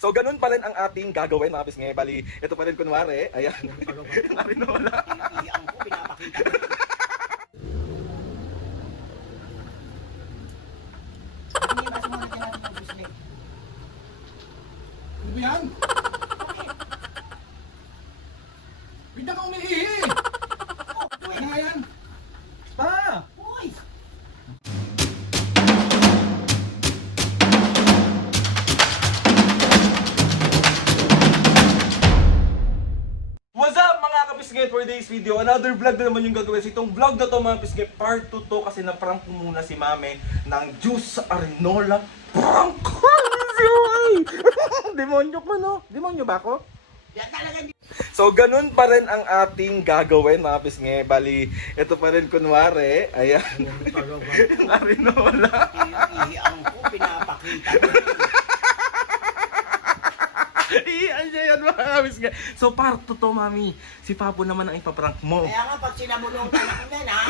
So ganun pa rin ang ating gagawin mga pisngay. Bali, ito pa rin kunwari. Ayan. Arinola. Ang ko, pinapakita. Ano ba yan? Bigla ka umiihi! Ano nga yan? Pa! Uy! What's up mga kapisngay for today's video? Another vlog na naman yung gagawin. So, itong vlog na to mga pisngay, part 2 to kasi na-prank ko muna si Mame ng juice sa Arinola. Prank! Demonyo ko no? Demonyo ba ako? Yan talaga di. So ganun pa rin ang ating gagawin mga pisngay. Bali, ito pa rin kunwari. Ayan. Ang Arinola. Ang ko, pinapakita. Iyan siya yan mga kapisngay. So part 2 to mami. Si Papo naman ang ipaprank mo. Kaya nga, pag sinabunutan ako yan, ha?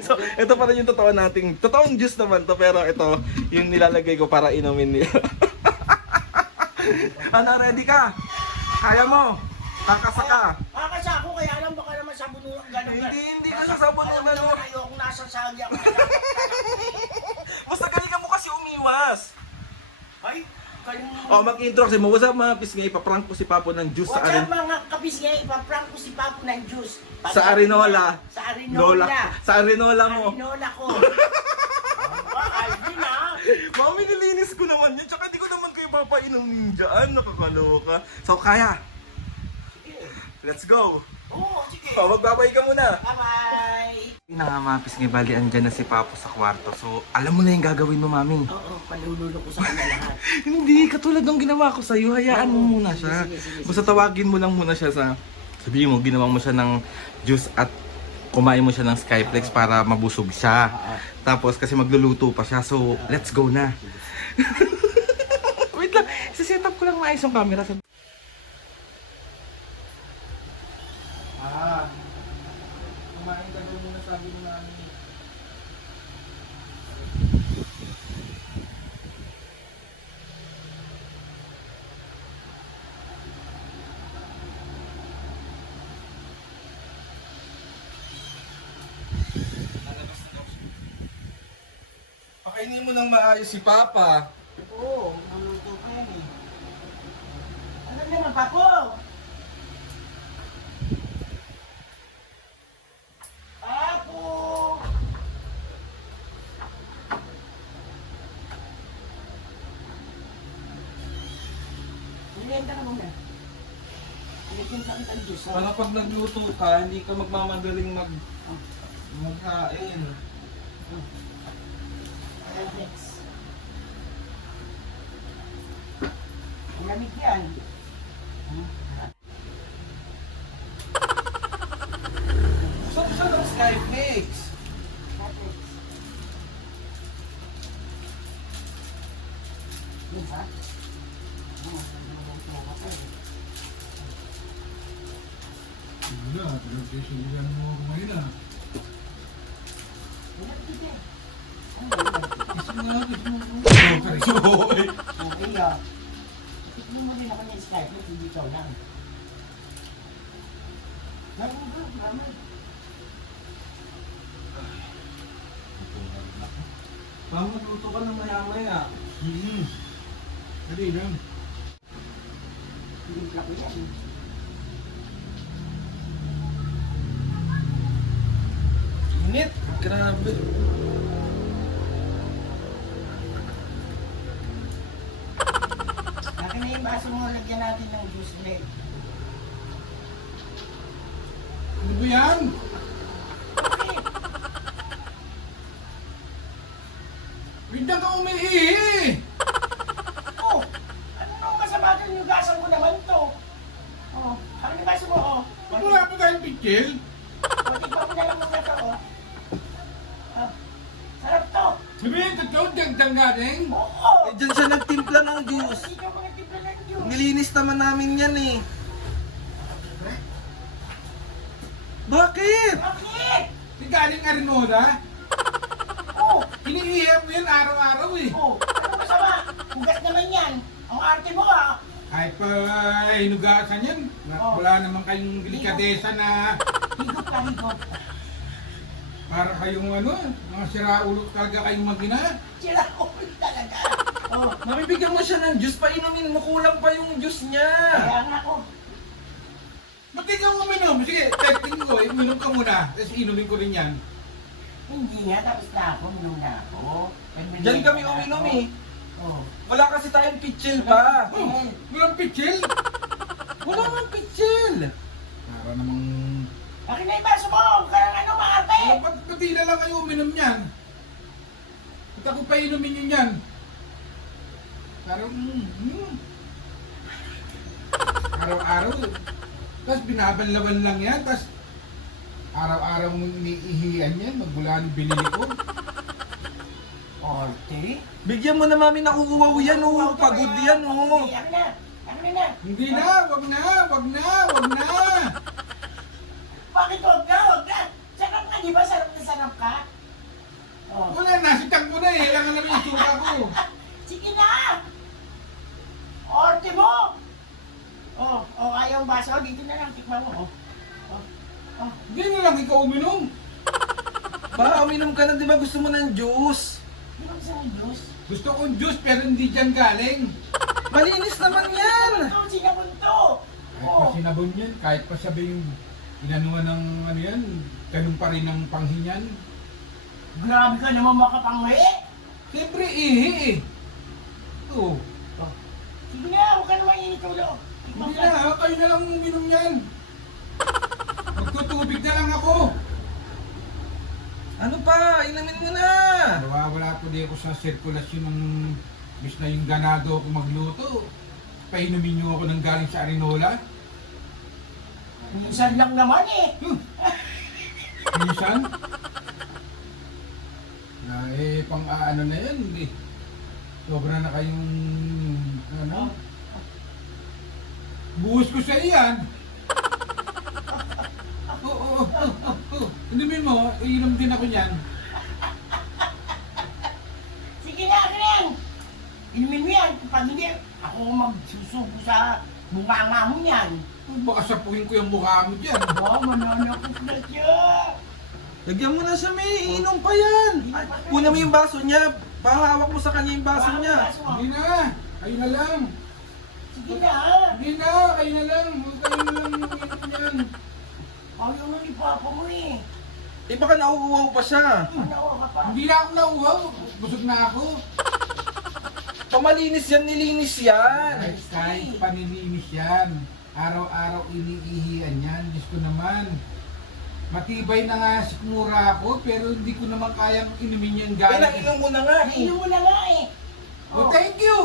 So, ito pa rin yung totoo nating, totoong juice naman to, pero ito, yung nilalagay ko para inumin nila. Ano, ready ka? Kaya mo? Kakasa ka? Kakasa ako, kaya alam baka naman sa bunuan, gano'n. Hindi ka sasabot Alam ng mo ano. naman kayo kung nasa sagi ako. Basta galingan mo kasi umiwas. Ay, kayo mo. O, mag-intro kasi mo. What's up mga pisngay? Ipaprank ko si Papo ng juice sa What's up Arin... mga kapisngay, ipaprank ko si Papo ng juice. Sa Arinola. Sa Arinola. Sa Arinola mo. Arinola ko. Alvin ha. Mami, nilinis ko naman yun. Tsaka di ko naman kayo papainumin dyan. Nakakaloka. So, kaya. Let's go. Oo, sige. O, magbabay ka muna. Bye-bye. Nakamapis nga bali, andyan na si Papo sa kwarto. So, alam mo na yung gagawin mo, mami. Oo, panululo ko sa kanya lahat. Hindi, katulad ng ginawa ko sa'yo. Hayaan mo muna siya. Sige. Basta tawagin mo lang muna siya sa... Sabihin mo, ginawa mo siya ng juice at kumain mo siya ng Skyflex para mabusog siya. Tapos kasi magluluto pa siya. So, let's go na. Wait lang, isa-set up ko lang maayos yung camera. Kumain ka daw muna, sabi mo namin. Pakainin mo ng maayos si Papa. Oo, naluto ko yan eh. Ano naman, Papo? Papo! Nilenda ka muna. Nilenda ka ng juice, ha? Para pag nagluto ka, hindi ka magmamagaling magkain. Alex. Ang lamig yan. Saan ang Skyflex? Alex. Yes, ha? Wala, pinag-siligan mo kumain na. Isa nga, isa mo. Sorry. Okay, ah. Tignan mo rin ako ng Skype, hindi ikaw lang. Meron ba? Mama. Baka magluto ka ng maya-maya. Dali lang. Hindi ka ko yan. Init! Grabe! Akin na yung baso mo, lagyan natin ng juice blend. Ano ba yan? Okay. Bigla ka umiihi! Oh, ano nang masama doon? Yugasan ko naman to. Oh, ano yung baso mo, oh? Wala pa tayong picture? O, tignan mo na lang muna to, oh. Ah, sarap to. Sabihin, totoo, dagdag galing. Oo. Eh, dyan siya nagtimpla ng juice. Hindi ka mga timpla ng juice. Nilinis naman namin yan eh. Bakit? Bakit? Di galing Arinola? Oh, Iniihi mo yan araw-araw eh. oh, ano masama? Hugas Ang arte mo ah. Kahit pa hinugasan yan, Oh. wala naman kayong delikadesa na Higop ka, higop. para kayong ano, mga siraulo talaga kayong magina. Sila ulit talaga. Oh, Mabibigyan mo siya ng juice, painumin mo, kulang pa yung juice niya. kaya nga ako. Ba't ikaw uminom? Sige, testing ko, inumin ka muna, tapos inumin ko rin yan. Hindi nga, tapos na ako, minum na ako. Diyan kami uminom eh. Oh. Wala kasi tayong pitchil pa. Oh, walang pitchil. Wala mang pitchil. Para namang... Akin na yung baso mo! Kaya ano, maarte! Pati na lang kayo uminom yan. Ba't ako pa inumin yun yan? Parang... Araw-araw. Tapos binabanlawan lang yan. Tapos araw-araw mong iniihiyan yan. Magmula ng binili ko. Arte? Bigyan mo na mami, nakukuwaw yan oh. Pagod yan oh. Akin na! Akin na! Hindi na, wag na, wag na, wag na. Bakit wag na? Wag na! Sarap ka, di ba? Sarap na sarap ka? Oh. Wala, nasitang ko na eh. Kailangan namin yung suka ko. Sige na! Arte mo! Oh, oh, ayaw ang baso. Dito na lang, tikman mo. Oh. Oh. Oh. Hindi na lang ikaw uminom. Ba, uminom ka na, di ba gusto mo ng juice? Di ba gusto mo yung juice? Gusto kong juice pero hindi dyan galing. Malinis naman yan. Sinabon to, sinabon to! Kahit pa Oh. sinabon yan, kahit pa sabihin inanuan ng ano yan, ganun pa rin ang panghinyan. Grabe ka naman makapangwe! Siyempre ihi eh. Oo. Oh. Sige na, huwag ka naman initulo. Tikman Hindi ka. na, kayo na lang uminom yan. Magtutubig na lang ako. Ano pa? Inumin mo na. Nawawala po di ako sa sirkulasyon ng bis na yung ganado ako magluto. Painumin niyo ako ng galing sa Arinola. Minsan lang naman eh. Minsan. Na pang ano na yan, hindi. Sobra na kayong ano. Buhos ko sa iyan. Oo. Inumin mo, iinom din ako niyan. Sige na, akin yan. Inumin mo yan. Pag hindi, ako magsusubo sa bunganga mo yan. Baka sapuhin ko yung mukha mo dyan. Oh, mananakot na siya. Lagyan mo na siya, may inom pa yan. Ay, kunin mo yung baso niya. Pahawak mo sa kanya yung baso niya. Hindi na, kayo na lang. Sige na. Hindi na, kayo na lang. Huwag kayo na lang uminom yan. Ayaw na ni Papa mo eh. Eh baka nauuwaw pa siya. Ano ka pa? Hindi na ako nauwaw. Busog na ako. Pamalinis yan, nilinis yan. Kahit panilinis yan. Araw-araw iniihian yan. Diyos ko naman. Matibay na nga sikmura ako, pero hindi ko naman kayang inumin yan Eh, galing. nainom mo na nga eh. Nainom mo na nga eh. Oh, thank you!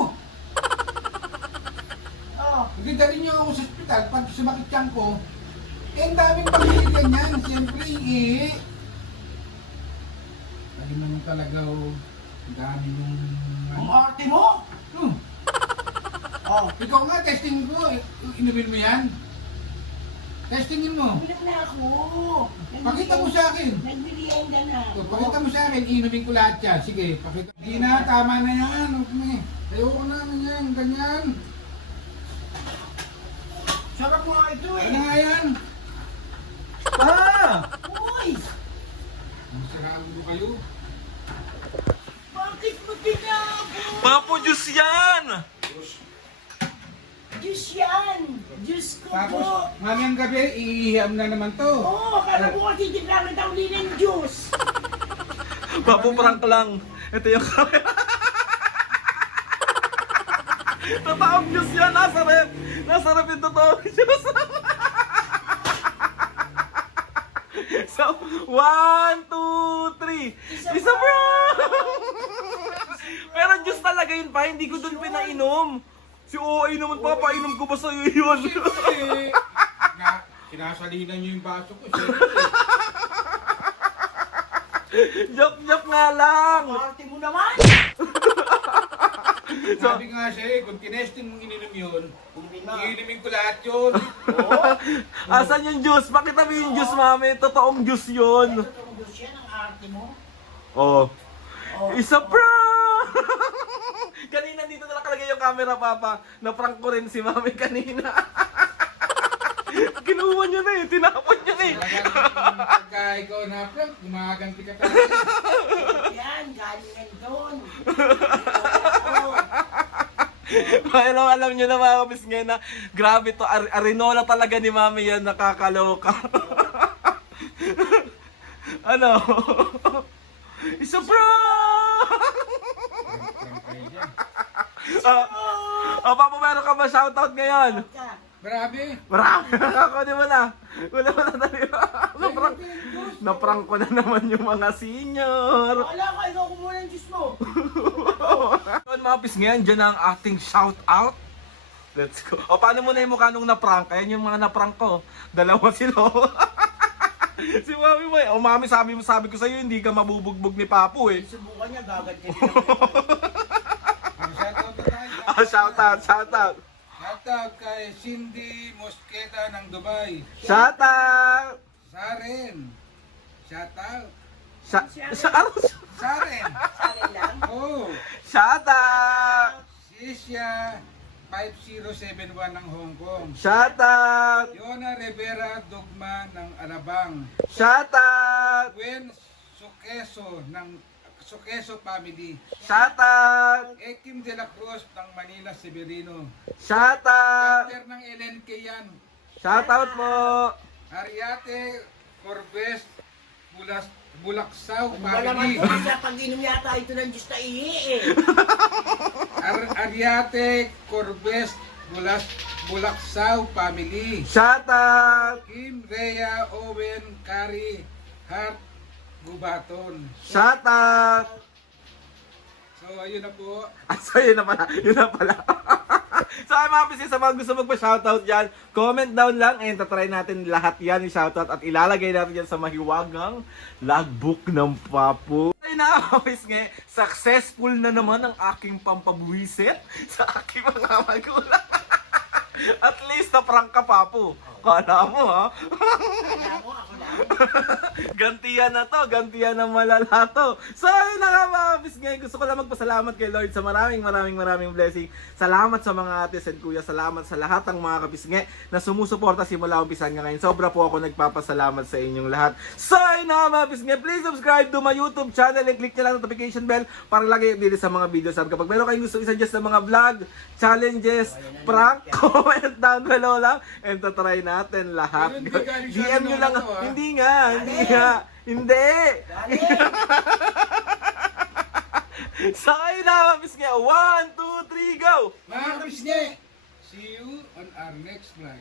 Oh. Hindi dali niyo ako sa ospital pag sumakit tiyan ko. Eh, ang daming bakterya niyan. Siyempre, eh. Lagi naman talaga, oh. Ang dami yung... Ang arte mo? Hmm. Oh. Ikaw nga, testing ko. Inumin mo yan. Testingin mo. Uminom na ako. Pakita mo sa akin. Nagmerienda na ako. So, pakita mo sa akin, inumin ko lahat yan. Sige, pakita. Hindi na, tama na yan. Okay. Ayoko na yan, ganyan. Sarap nga ito eh. Ano nga yan? Pa! Uy! Masaraan mo kayo. Bakit mo tinapon? Papo, juice yan! Diyos yan! Diyos ko Tapos, po! mamayang gabi, iiham na naman to. Oo, kala mo kasi titignan daw din ng Diyos! Papo, prank lang. Ito yung camera. Totoong juice yan, nasa rep. Nasa rep yung totoong juice. So, 1, 2, 3. Isa prank! Pero juice talaga yun pa, hindi ko dun pinainom. Si OA naman, papainom ko ba sa'yo yun? Eh, kinasalinan niyo yung baso ko. Joke nga lang. Arte mo naman! Sabi nga siya eh, kung tinesting mong ininom yun, Inumin mo. iinimin ko lahat yun. Oo. Asan yung juice? Pakita mo yung juice, mami. Totoong juice yun. Ito tong Diyos yan, ang arte mo. Oh. Oh. Isa prank! Kanina dito na nakalagay yung camera, Papa. Na-prank ko rin si Mami kanina. Kinuha niya na eh. Tinapon niya na eh. Talagang pagka ikaw na prank, gumaganti ka talaga. Yan, galing yan doon. Pero alam nyo na mga kapisngay na grabe to. Arinola talaga ni Mami yan. Nakakaloka. Ano? Isa prank! Prank kayo dyan. Papa, meron ka ba shoutout ngayon? Marami. Marami! Kunin mo na. Kunin mo na dali. Naprank ko na naman yung mga senior. Wala ka, ikaw kumuha ng juice mo. Yun mga pis ngayon, dyan ang ating shoutout. Let's go. O paano mo na yung mukha nung na-prank? Ayan yung mga na-prank ko. Dalawa sila. Si Mami mo eh. O Mami, sabi ko sa'yo, hindi ka mabubugbog ni Papu eh. Subukan niya, gaganti niya. Ang shoutout na tayo. Shoutout. Shoutout kay Cindy Mosqueda ng Dubai. Shoutout. Saren. Shoutout. Saren. Sari lang. Oh. Shoutout. Sisya 5071 ng Hong Kong. Shoutout. Yona Rivera Dugma ng Alabang. Shoutout. Gwen Sukeso ng Sukeso Family. Shoutout. Ekim de la Cruz ng Manila Severino. Shoutout. Doctor ng LNK yan. Shoutout po. Ariate Corbes Bulaksaw Wala naman Family. po, sa pag-inom yata ito ng juice na ihi eh. Ariate Corbes Bulaksaw Family. Shoutout. Kim Rhea Owen Kari Hart Gubaton. Shoutout. So ayun na po. So yun na pala. Yun na pala. So ay mga pisi, sa mga gusto magpa-shoutout dyan, comment down lang and tatry natin lahat yan i-shoutout at ilalagay natin yan sa mahiwagang logbook ng Papu. Ay na mga pisi, successful na naman ang aking pampabuwisit sa aking mga magulang. At least na-prank ka, Papu. Kala mo ha? Kaya mo, ako lang. Gantiyan na to, gantiyan na malala to. So ayun na nga mga pisngay, gusto ko lang magpasalamat kay Lord sa maraming blessing. Salamat sa mga ates and kuya, salamat sa lahat ng mga kapisngay na sumusuporta simula umpisan nga ngayon. Sobra po ako nagpapasalamat sa inyong lahat. So ayun na nga mga pisngay, please subscribe to my YouTube channel and click nyo lang ang notification bell para lagi updated sa mga videos. At kapag meron kayong gusto i-suggest na mga vlog, challenges, prank, comment down below lang and tatry natin lahat. Ayun, di galing siya DM nyo lang. ano, ah. Hindi nga. Hindi. Galing. So ayun na mga pisngay. 1, 2, 3, go! Mga kapisne, see you on our next vlog.